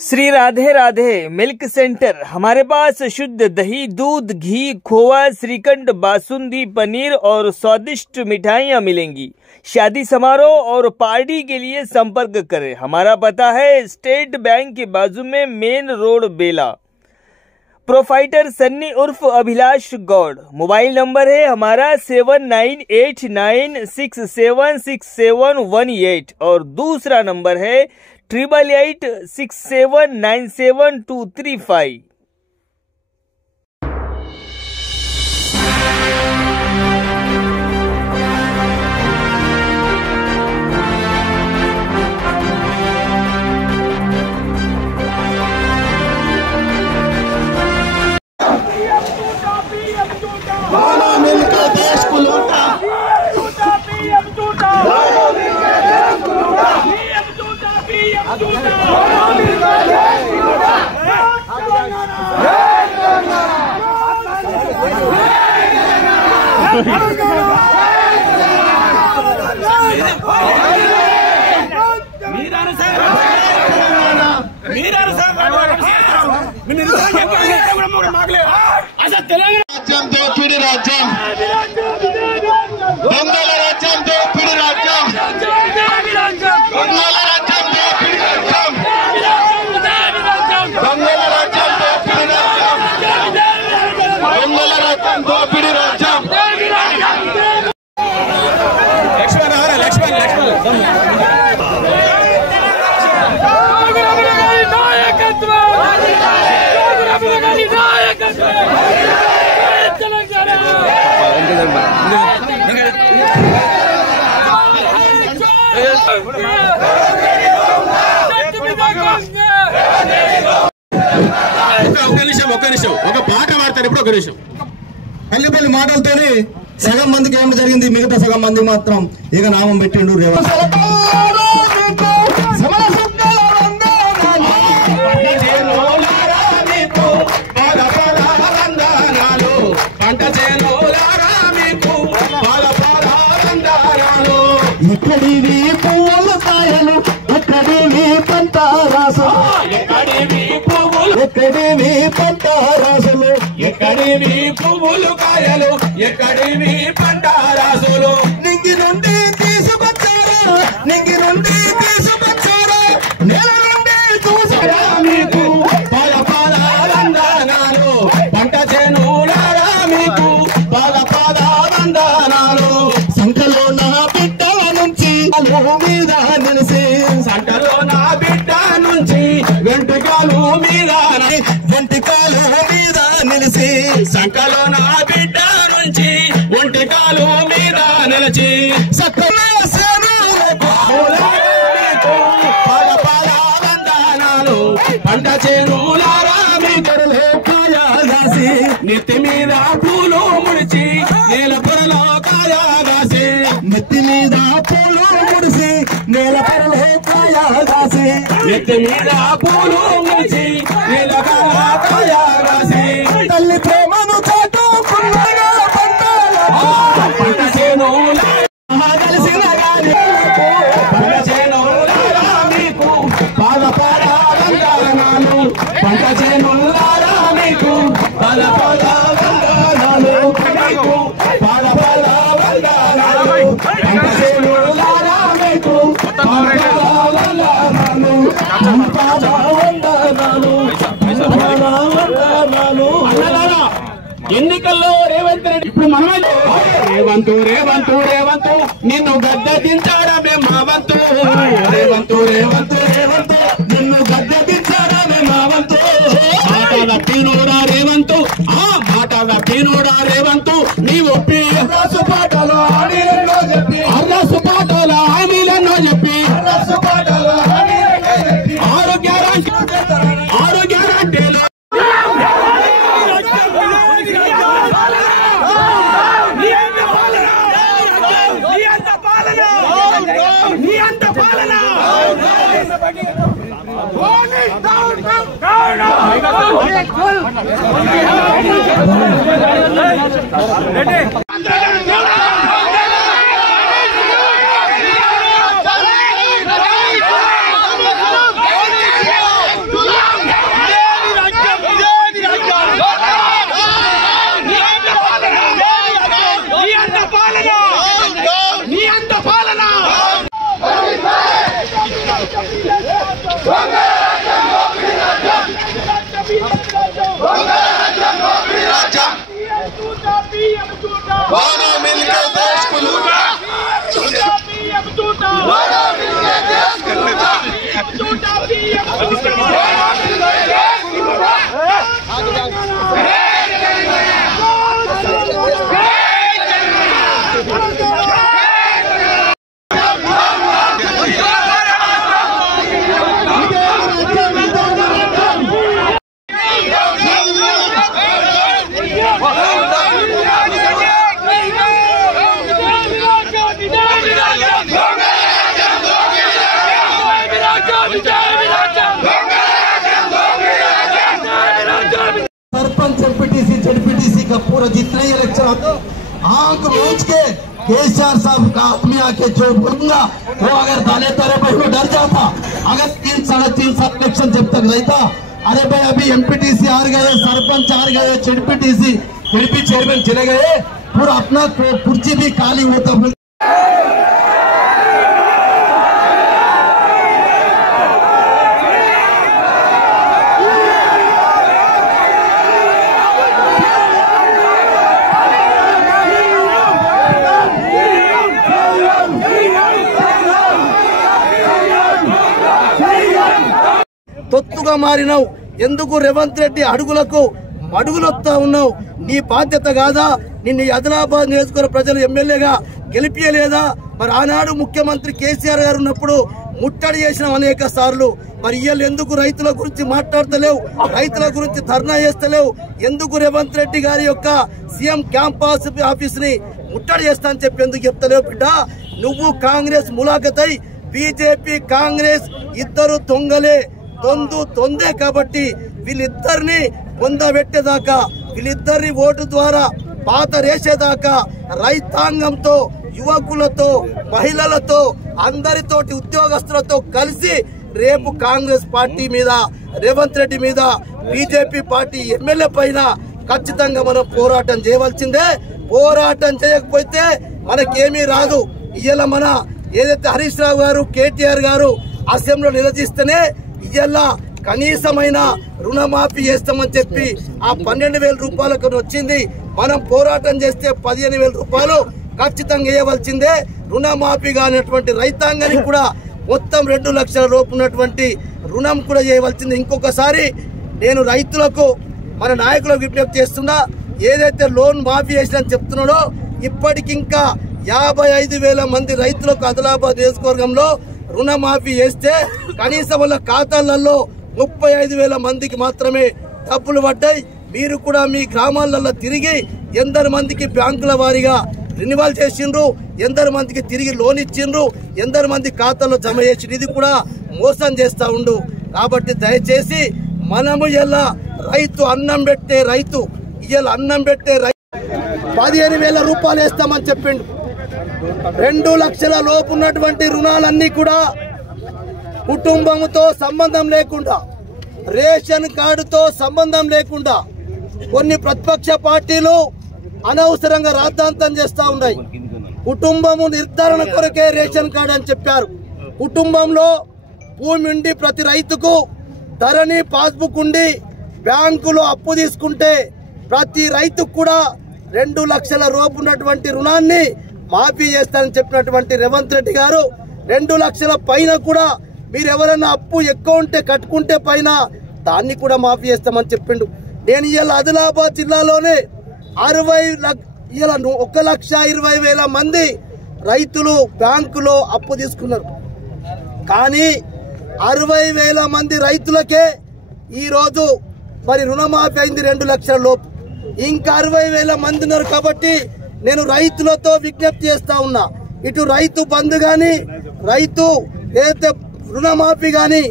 Shri Radhe Radhe milk centre. हमारे पास शुद्ध दही, दूध, घी, खोवा, श्रीखंड, बासुंदी, पनीर और स्वादिष्ट मिठाइयाँ मिलेंगी। शादी समारोह और पार्टी के लिए संपर्क करें। हमारा पता है स्टेट बैंक के बाजू में, मेन रोड, बेला। प्रोफाइटर सन्नी उर्फ अभिलाष गौड़। मोबाइल नंबर है हमारा 7989676718 और दूसरा नंबर है 8886797235। मिलकर देश को लूटा, రాజ్యం దోపిడి రాజ్యం, దొంగల రాజ్యం దోపిడి రాజ్యం, దొంగల రాజ్యం దోపిడి రాజ్యం, దొంగల రాజ్యం దోపిడి రాజ్యం, దొంగల రాజ్యం దోపిడి రాజ్యం. లక్ష్మణ్ లక్ష్మణ్ ఒక్క నిమిషం ఒక పాట పాడతారు. ఇప్పుడు ఒక నిమిషం. పల్లెపల్లి మాటలతోనే సగం మందికి ఏమి జరిగింది, మిగతా సగం మంది మాత్రం ఇక నామం పెట్టిండు రేవంత్. ఎక్కడివి పువ్వులు కాయలు, ఎక్కడివి పంట రాసులు, ఎక్కడివి పువ్వులు, ఎక్కడివి పంట రాసులు, ఎక్కడివి పువ్వులు కాయలు, ఎక్కడివి పంట రాసులు. నింగి నుండి తీసుకొచ్చారా, నింగి నుండి తీసుకొచ్చారా, నేల నుండి చూసారా మీకు పాల పాల వందనాలు, పంట చేనులారా మీకు పాల పాల వందనాలు. సంకలో నా బిడ్డ నుంచి మీద నిలిసి, సంకలో నా బిడ్డ నుంచి వెంట్రుకలు మీద, వెంట్రుకలు మీద నిలిచి, సంకలో నా బిడ్డ నుంచి వెంట్రుకలు మీద నిలిచి, సకల పాల పాల వందనాలు, పంట చేనులారా మీ కరులే కాయా దాసి, నెత్తి మీద పూలు ముడిచి నేల పొరలో కాయా దాసి, నెత్తి మీద పూలు ముడిసి నేల పొరలో కాయా దాసి, నెత్తి మీద పూలు ముడిచి నేల కాయా దాసి. తల్లి ప్రేమను చాటుకున్నగా పంట చేనులా కలిసిన గాని, పంట చేనులారా మీకు పాల పాల వందనాలు, పంట చేనులారా మీకు పాల పాల వందనాలు, మీకు పాల పాల వందనాలు, పంట చేనులారా మీకు పాల పాల వందనాలు, పాల వందనాలు, పాల వందనాలు. అన్నలారా, ఎన్నికల్లో రేవంత్ రెడ్డి ఇప్పుడు మనమే రేవంతు రేవంతు రేవంతు నిన్ను గద్ద దించాడా మేము మావంతు, రేవంతు రేవంతు రేవంతు నిన్ను గద్ద దించాడా మేము మావంతు. మాట తప్పినోడా రేవంతు, ఆ మాట తప్పినోడా రేవంతు, నీ ఒప్పి అర్రాసు పాటలో హామీలెన్నో చెప్పి, అర్రాసు పాటలో హామీలెన్నో చెప్పి, అర్రాసు పాటలో హామీలెన్నో చెప్పి, ఆరోగ్య గ్యారంటీలో सरपंच एमपीटीसी जेडपीटीसी का पूरा जितना ही इलेक्शन होता आंख बेच के केसीआर साहब का आदमी आके जो बोलूंगा वो अगर डाले तारे भाई वो डर जाता। अगर 3 साढ़े 3 साल इलेक्शन जब तक रहता, अरे भाई अभी एमपीटीसी हार गए, सरपंच हार गए, जेडपीटीसी जेडपी चेयरमैन चले गए, पूरा अपना कुर्सी भी खाली होता। తొత్తుగా మారినావు ఎందుకు రేవంత్ రెడ్డి అడుగులకు అడుగులొస్తా ఉన్నావు? నీ బాధ్యత కాదా? నిన్ను ఆదిలాబాద్ నియోజకవర్గ ప్రజలు ఎమ్మెల్యేగా గెలిపియలేదా? మరి ఆనాడు ముఖ్యమంత్రి కేసీఆర్ గారు ఉన్నప్పుడు ముట్టడి చేసిన అనేక సార్లు. మరి ఇవాళ ఎందుకు రైతుల గురించి మాట్లాడతలేవు? రైతుల గురించి ధర్నా చేస్తలేవు? ఎందుకు రేవంత్ రెడ్డి గారి యొక్క సీఎం క్యాంప్ ఆఫీస్ ని ముట్టడి చేస్తా అని చెప్పి ఎందుకు చెప్తలేవు బిడ్డ? నువ్వు కాంగ్రెస్ ములాఖతై బీజేపీ కాంగ్రెస్ ఇద్దరు దొంగలే, తొందే కాబట్టి వీళ్ళిద్దరిని పొందబెట్టేదాకా, వీళ్ళిద్దరిని ఓటు ద్వారా పాత రేసేదాకా రైతాంగంతో, యువకులతో, మహిళలతో, అందరితోటి ఉద్యోగస్తులతో కలిసి రేపు కాంగ్రెస్ పార్టీ మీద, రేవంత్ రెడ్డి మీద, బీజేపీ పార్టీ ఎమ్మెల్యే పైన ఖచ్చితంగా మనం పోరాటం చేయవలసిందే. పోరాటం చేయకపోతే మనకేమీ రాదు. ఇవాళ మన ఏదైతే హరీష్ రావు గారు, కేటీఆర్ గారు అసెంబ్లీలో నిలదీస్తేనే ఇవాళ కనీసమైన రుణమాఫీ చేస్తామని చెప్పి ఆ 12,000 రూపాయలకు వచ్చింది. మనం పోరాటం చేస్తే 15,000 రూపాయలు ఖచ్చితంగా వేయవలసిందే. రుణమాఫీ కానటువంటి రైతాంగానికి కూడా మొత్తం 2 లక్షల రూపాయలు ఉన్నటువంటి రుణం కూడా చేయవలసిందే. ఇంకొకసారి నేను రైతులకు, మన నాయకులకు విజ్ఞప్తి చేస్తున్నా, ఏదైతే లోన్ మాఫీ చేసినని చెప్తున్నాడో ఇప్పటికింకా 55,000 మంది రైతులకు ఆదిలాబాద్ నియోజకవర్గంలో రుణమాఫీ చేస్తే కనీసం వాళ్ళ ఖాతాలలో 35,000 మందికి మాత్రమే డబ్బులు పడ్డాయి. మీరు కూడా మీ గ్రామాలలో తిరిగి ఎందరు మందికి బ్యాంకుల వారీగా రెన్యువల్ చేసిండ్రు, ఎందరు మందికి తిరిగి లోన్ ఇచ్చిండ్రు, ఎందరు మంది ఖాతాలో జమ చేసిండ్రు, ఇది కూడా మోసం చేస్తా ఉండు. కాబట్టి దయచేసి మనము ఇలా రైతు అన్నం పెట్టే రైతు, ఇలా అన్నం పెట్టే రైతు 15,000 రూపాయలు వేస్తామని చెప్పిండు. 2 లక్షల లోపు ఉన్నటువంటి రుణాలన్నీ కూడా కుటుంబంతో సంబంధం లేకుండా, రేషన్ కార్డుతో సంబంధం లేకుండా కొన్ని ప్రతిపక్ష పార్టీలు అనవసరంగా రాద్ధాంతం చేస్తా ఉన్నాయి. కుటుంబము నిర్ధారణ కొరకే రేషన్ కార్డు అని చెప్పారు. కుటుంబంలో భూమి ఉండి ప్రతి రైతుకు ధరణి పాస్బుక్ ఉండి బ్యాంకులో అప్పు తీసుకుంటే ప్రతి రైతుకు కూడా 2 లక్షల రూపాయలు ఉన్నటువంటి రుణాన్ని మాఫీ చేస్తానని చెప్పినటువంటి రేవంత్ రెడ్డి గారు 2 లక్షల పైన కూడా మీరు ఎవరైనా అప్పు ఎక్కువ ఉంటే కట్టుకుంటే పైన దాన్ని కూడా మాఫీ చేస్తామని చెప్పిండు. నేను ఇవాళ ఆదిలాబాద్ జిల్లాలోనే 1,20,000 మంది రైతులు బ్యాంకులో అప్పు తీసుకున్నారు. కానీ 60,000 మంది రైతులకే ఈరోజు మరి రుణమాఫీ అయింది 2 లక్షల లోపు. ఇంకా 60,000 మంది ఉన్నారు. కాబట్టి నేను రైతులతో విజ్ఞప్తి చేస్తా ఉన్నా, ఇటు రైతు బంధు గాని, రైతు ఏదైతే రుణమాఫీ గాని,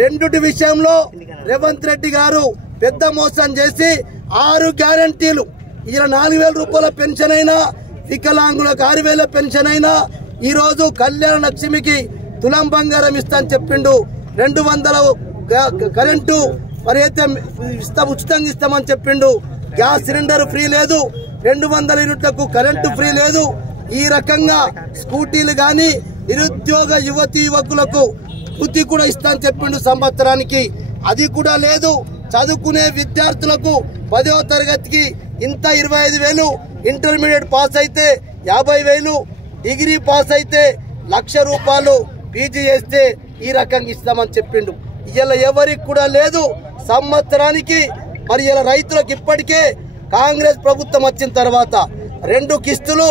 రెండుటి విషయంలో రేవంత్ రెడ్డి గారు పెద్ద మోసం చేసి 6 గ్యారంటీలు, ఇలా 4,000 రూపాయల పెన్షన్ అయినా, వికలాంగులకు 6,000 పెన్షన్ అయినా, ఈ రోజు కళ్యాణ లక్ష్మికి తులం బంగారం ఇస్తా అని చెప్పిండు. 200 కరెంటు మరి అయితే ఉచితంగా ఇస్తామని చెప్పిండు. గ్యాస్ సిలిండర్ ఫ్రీ లేదు, 200 యూనిట్లకు కరెంటు ఫ్రీ లేదు. ఈ రకంగా స్కూటీలు గాని నిరుద్యోగ యువతీ యువకులకు వృత్తి కూడా ఇస్తా అని చెప్పిండు సంవత్సరానికి, అది కూడా లేదు. చదువుకునే విద్యార్థులకు 10వ తరగతికి ఇంత 25,000, ఇంటర్మీడియట్ పాస్ అయితే 50,000, డిగ్రీ పాస్ అయితే 1,00,000 రూపాయలు, పీజీ చేస్తే ఈ రకంగా ఇస్తామని చెప్పిండు. ఇలా ఎవరికి కూడా లేదు సంవత్సరానికి మరి ఇలా రైతులకు ఇప్పటికే కాంగ్రెస్ ప్రభుత్వం వచ్చిన తర్వాత 2 కిస్తులు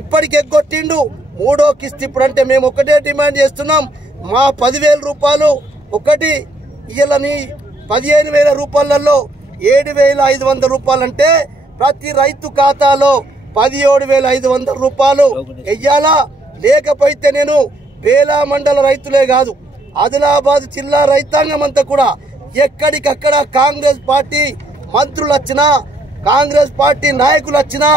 ఇప్పటికే ఎగ్గొట్టిండు 3వ కిస్తు ఇప్పుడు అంటే మేము ఒకటే డిమాండ్ చేస్తున్నాం మా 10,000 రూపాయలు ఒకటి ఇళ్ళని 15,000 రూపాయలలో 7,500 రూపాయలు అంటే ప్రతి రైతు ఖాతాలో 17,500 రూపాయలు వెయ్యాలా లేకపోతే నేను బేలా మండల రైతులే కాదు ఆదిలాబాద్ జిల్లా రైతాంగం అంతా కూడా ఎక్కడికక్కడ కాంగ్రెస్ పార్టీ మంత్రులు వచ్చినా కాంగ్రెస్ పార్టీ నాయకులు వచ్చినా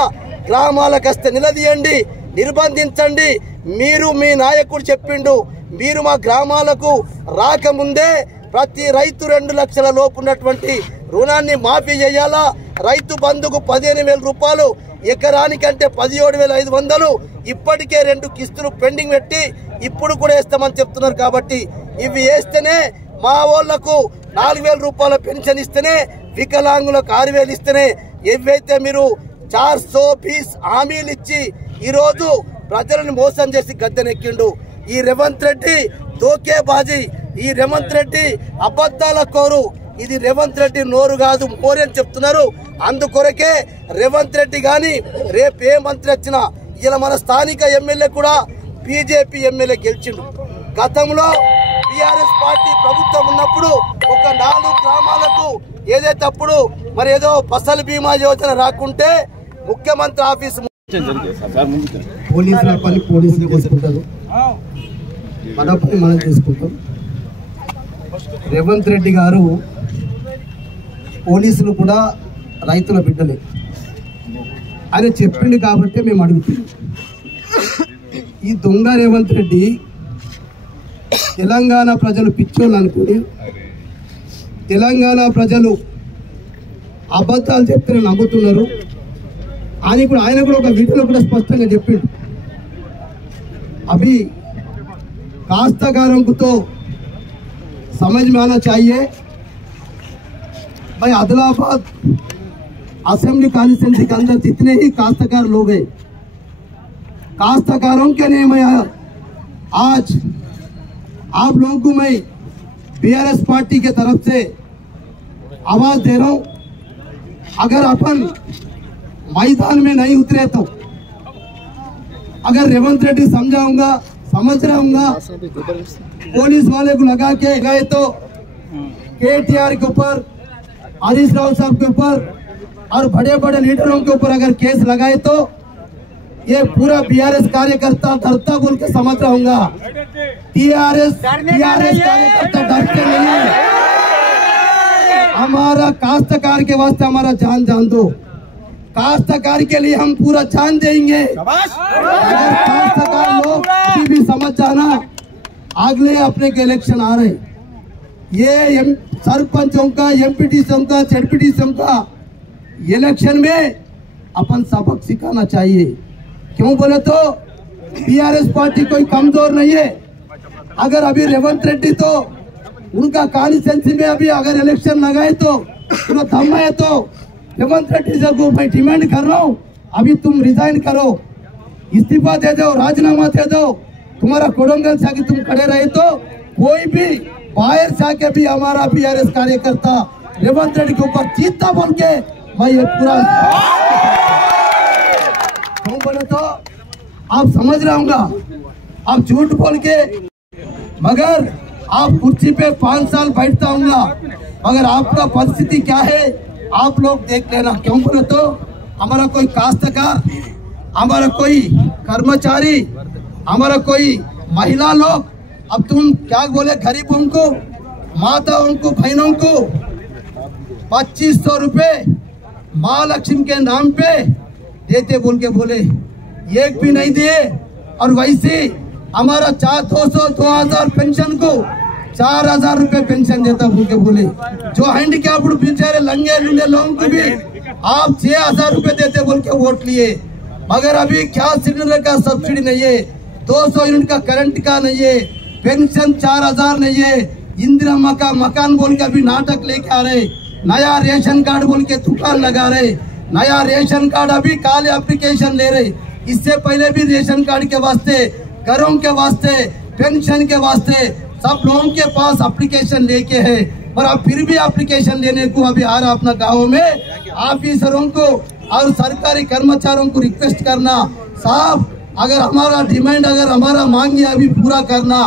గ్రామాలకు వస్తే నిలదీయండి నిర్బంధించండి మీరు మీ నాయకుడు చెప్పిండు మీరు మా గ్రామాలకు రాకముందే ప్రతి రైతు 2 లక్షల లోపు ఉన్నటువంటి రుణాన్ని మాఫీ చేయాలా రైతు బంధుకు 15,000 రూపాయలు ఎకరానికంటే 17,500 ఇప్పటికే 2 కిస్తులు పెండింగ్ పెట్టి ఇప్పుడు కూడా వేస్తామని చెప్తున్నారు కాబట్టి ఇవి వేస్తేనే మా వాళ్ళకు 4,000 రూపాయల పెన్షన్ ఇస్తేనే వికలాంగులకు 6,000 ఇస్తేనే ఏవైతే మీరు 420 హామీలు ఇచ్చి ఈరోజు ప్రజలను మోసం చేసి గద్దెనెక్కిండు ఈ రేవంత్ రెడ్డి దోకేబాజీ ఈ రేవంత్ రెడ్డి అబద్ధాల కోరు ఇది రేవంత్ రెడ్డి నోరు కాదు మోరి అని చెప్తున్నారు అందుకొరకే రేవంత్ రెడ్డి గాని రేపు ఏ మంత్రి వచ్చినా ఇలా మన స్థానిక ఎమ్మెల్యే కూడా బీజేపీ ఎమ్మెల్యే గెలిచిండు గతంలో టీఆర్ఎస్ పార్టీ ప్రభుత్వం ఉన్నప్పుడు ఒక 4 గ్రామాలకు ఏదైతే అప్పుడు మరి ఏదో ఫసల్ బీమా యోజన రాకుంటే ముఖ్యమంత్రి ఆఫీస్ పోలీసుల పని పోలీసులు చేసుకుంటారు మన పని మనం చేసుకుంటాం రేవంత్ రెడ్డి గారు పోలీసులు కూడా రైతుల బిడ్డలే ఆయన చెప్పిండు కాబట్టి మేము అడుగుతున్నాం ఈ దొంగ రేవంత్ రెడ్డి తెలంగాణ ప్రజలు పిచ్చోళ్ళు అనుకుని తెలంగాణ ప్రజలు అబద్ధాలు చెప్తే నమ్ముతున్నారు ఆయన కూడా ఒక వీడియోలో కూడా స్పష్టంగా చెప్పిండు अभी काश्तकारों को तो समझ में आना चाहिए भाई आदिलाबाद असेंबली कॉन्स्टिट्यूंसी के अंदर जितने ही काश्तकार लोग हैं काश्तकारों के लिए मैं आज आप लोगों को मैं बीआरएस पार्टी के तरफ से आवाज दे रहा हूं अगर अपन मैदान में नहीं उतरे तो अगर रेवंत रेड्डी समझाऊंगा समझ रहा पुलिस वाले को लगा के गए तो केटीआर के ऊपर हरीश राव साहब के ऊपर और बड़े बड़े लीडरों के ऊपर अगर केस लगाए तो ये पूरा बीआरएस कार्यकर्ता डरता बोल के समझ रहा टीआरएस कार्यकर्ता डरते नहीं है हमारा काश्तकार के वास्ते हमारा जान दो काश्तकार के लिए हम पूरा जान देंगे अगर काश्तकार लोग अभी भी समझ जाना अगले अपने के इलेक्शन आ रहे ये सरपंचों का एमपीटीसीओं का जेडपीटीसीओं का इलेक्शन में अपन सबक सिखाना चाहिए क्यों बोले तो बीआरएस पार्टी कोई कमजोर नहीं है अगर अभी रेवंत रेड्डी तो उनका कॉन्स्टिट्यूंसी में अभी अगर इलेक्शन लगाए तो पूरा दम है तो रेवंत रेड्डी सर को मैं डिमांड कर रहा हूँ अभी तुम रिजाइन करो इस्तीफा दे दो राजीनामा दे दो तुम्हारा कोडंगल से तुम खड़े रहे तो कोई भी बाहर से आके भी हमारा बीआरएस कार्यकर्ता रेवंत रेड्डी के ऊपर जीतता बोल के मैं ये पूरा क्यों बोले तो आप समझ रहा हूँ आप झूठ बोल के मगर आप कुर्सी पे 5 साल बैठता हूँ मगर आपका परिस्थिति क्या है आप लोग देख लेना क्यों बोले तो हमारा कोई काश्तकार हमारा कोई कर्मचारी हमारा कोई महिला लोग अब तुम क्या बोले गरीबों को माताओं को बहनों को 2500 रुपए महालक्ष्मी के नाम पे देते बोल के बोले एक भी नहीं दिए और वैसे हमारा 2,000 पेंशन को 4,000 रुपए पेंशन देता बोल के बोले जो हैंडीकैप्ड बेचारे लंगे लुंगे लोगों को भी आप 6,000 रुपए देते बोल के वोट लिए मगर अभी क्या सिलेंडर का सब्सिडी नहीं है 200 यूनिट का करंट का नहीं है पेंशन 4,000 नहीं है इंदिरा का मकान बोल के अभी नाटक लेके आ रहे नया रेशन कार्ड बोल के दुकान लगा रहे नया रेशन कार्ड अभी काले एप्लीकेशन ले रहे इससे पहले भी रेशन कार्ड के वास्ते घरों के वास्ते पेंशन के वास्ते सब लोगों के पास एप्लीकेशन लेके है, पर अब फिर भी एप्लीकेशन लेने को अभी आ रहा अपना गाँव में ऑफिसरों को और सरकारी कर्मचारियों को रिक्वेस्ट करना, साहब अगर हमारा डिमांड, अगर हमारा मांग है अभी पूरा करना,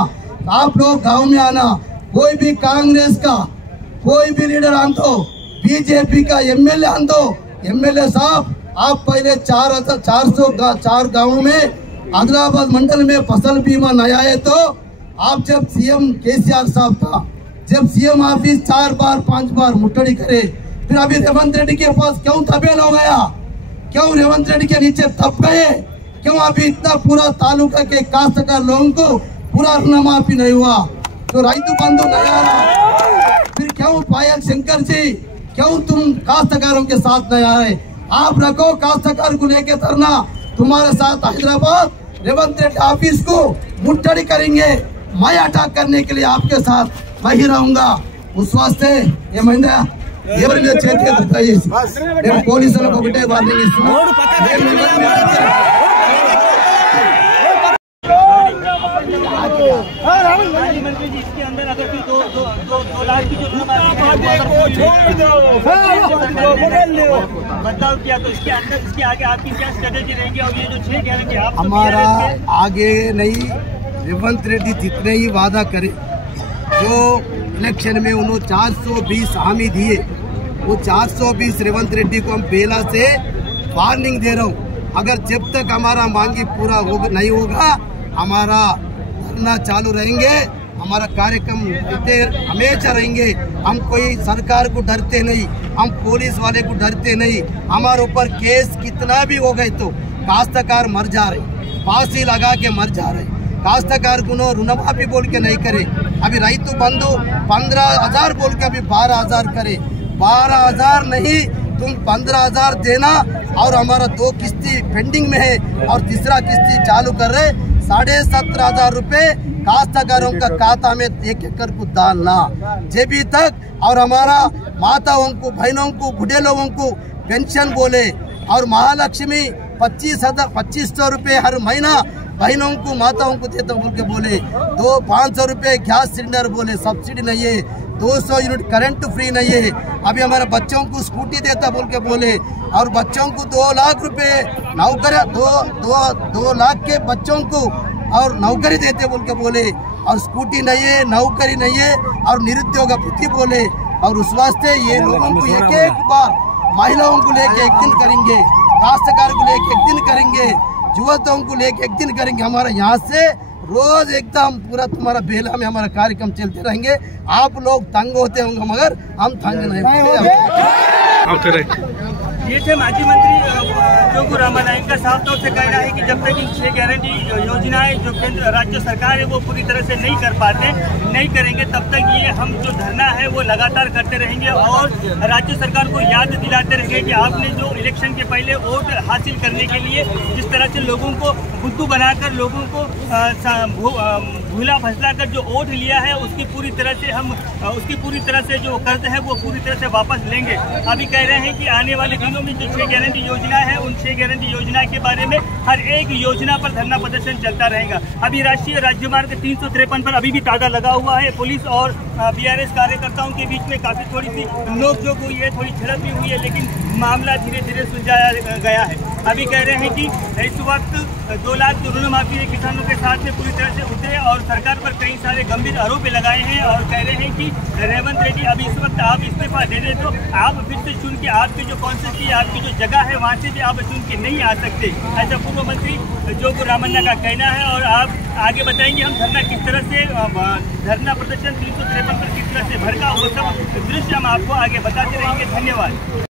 आप लोग गांव में आना। कोई भी कांग्रेस का कोई भी लीडर आन दो, बीजेपी का एमएलए आन दो, एमएलए साहब आप पहले 404 गाँव में आदिलाबाद मंडल में फसल बीमा नया है, तो आप जब सीएम केसीआर साहब था, जब सीएम ऑफिस 4 बार 5 बार मुठ्ठी करे, फिर अभी रेवंत रेड्डी के पास क्यों तबेल हो गया, क्यों रेवंत रेड्डी के नीचे तप गए, क्यों अभी इतना पूरा तालुका के काश्तकार लोगों को पूरा ऋण माफी नहीं हुआ, तो रैतु बंधु नहीं आ रहा, फिर क्यों पायल शंकर जी क्यों तुम काश्तकारों के साथ नहीं आ रहे। आप रखो काश्तकार को लेके धरना, तुम्हारे साथ हैदराबाद रेवंत रेड्डी ऑफिस को मुठ्ठी करेंगे, मैं अटैक करने के लिए आपके साथ मैं ही रहूंगा। उस वास्ते ఏమైందా ఎవరి మీద చేతికి దయచేసి నేను పోలీసులకు ఒకటే వార్నింగ్ ఇస్తున్నాను। मंत्री जी इसके अंदर अगर दो लाख की जो बदलाव किया तो इसके अंदर इसके आगे आपकी क्या स्ट्रेटेजी रहेगी, और ये जो 6 गारंटी आप हमारा आगे नहीं, रेवंत रेड्डी जितने ही वादा करे, जो इलेक्शन में उन्होंने 420 हामी दिए, वो 420 रेवंत रेड्डी को हम पहला से वार्निंग दे रहा हूँ, अगर जब तक हमारा मांगी पूरा नहीं होगा हमारा धरना चालू रहेंगे, हमारा कार्यक्रम हमेशा रहेंगे। हम कोई सरकार को डरते नहीं, हम पुलिस वाले को डरते नहीं, हमारे ऊपर केस कितना भी हो गए तो काश्तकार मर जा रहे, फांसी लगा के मर जा रहे, काश्तकार को ऋण माफी बोल के नहीं करे, अभी रैतु बंधु 15,000 बोल के अभी 12,000 करे, 12,000 नहीं तुम 15,000 देना, और हमारा 2 किस्ती पेंडिंग में है और तीसरा किस्ती चालू कर रहे, 17,500 रुपए काश्तकारों का खाता में 1 एकड़ को डालना जेबी तक, और हमारा माताओं को, बहनों को, बूढ़े लोगों को पेंशन बोले, और महालक्ष्मी 2500 रुपए हर महीना बहनों को, माताओं को देता बोल के बोले, 500 रुपए गैस सिलेंडर बोले, सब्सिडी नहीं है, 200 यूनिट करंट फ्री नहीं है, अभी हमारे बच्चों को स्कूटी देता बोल के बोले, और बच्चों को 2 लाख रुपए नौकरी, 2 लाख के बच्चों को और नौकरी देते बोल के बोले, और स्कूटी नहीं है, नौकरी नहीं है, और निरुद्योग भृति बोले, और उस वास्ते ये लोगों को एक बार महिलाओं को लेके एक दिन करेंगे, काश्तकार को लेके एक दिन करेंगे, युवकों को लेके एक दिन करेंगे, हमारा यहाँ से रोज एकदम पूरा तुम्हारा बेला में हमारा कार्यक्रम चलते रहेंगे। आप लोग तंग होते होंगे मगर हम तंग नहीं होते। ये थे माजी मंत्री जोगू रामानायक का साफ तौर से कहना है कि जब तक इन 6 गारंटी योजनाएं जो केंद्र राज्य सरकार है वो पूरी तरह से नहीं कर पाते, नहीं करेंगे, तब तक ये हम जो धरना है वो लगातार करते रहेंगे, और राज्य सरकार को याद दिलाते रहेंगे कि आपने जो इलेक्शन के पहले वोट हासिल करने के लिए जिस तरह से लोगों को बुद्धू बनाकर, लोगों को भूला फसला कर जो वोट लिया है उसकी पूरी तरह से जो कर्ज है वो पूरी तरह से वापस लेंगे। अभी कह रहे हैं कि आने वाले दिनों में जो 6 गारंटी योजना है, उन 6 गारंटी योजना के बारे में हर एक योजना पर धरना प्रदर्शन चलता रहेगा। अभी राष्ट्रीय राजमार्ग 353 पर अभी भी ताला लगा हुआ है, पुलिस और बीआरएस कार्यकर्ताओं के बीच में काफी थोड़ी सी नोकझोंक हुई है, थोड़ी झड़प भी हुई है, लेकिन मामला धीरे धीरे सुलझाया गया है। अभी कह रहे हैं कि इस वक्त 2 लाख ऋण माफी है किसानों के साथ में पूरी तरह से उतरे, और सरकार पर कई सारे गंभीर आरोप लगाए हैं, और कह रहे हैं कि रेवंत रेड्डी अभी इस वक्त आप इस्तीफा दे दें तो आप फिर से चुन के आपकी जो कॉन्स्टिट्यूंसी, आपकी जो जगह है वहाँ से भी आप चुन के नहीं आ सकते, ऐसा पूर्व मंत्री जोगू रामन्ना का कहना है। और आप आगे बताएंगे हम धरना किस तरह से, धरना प्रदर्शन 353 पर किस तरह से भड़का, वो सब दृश्य हम आपको आगे बताते रहेंगे। धन्यवाद।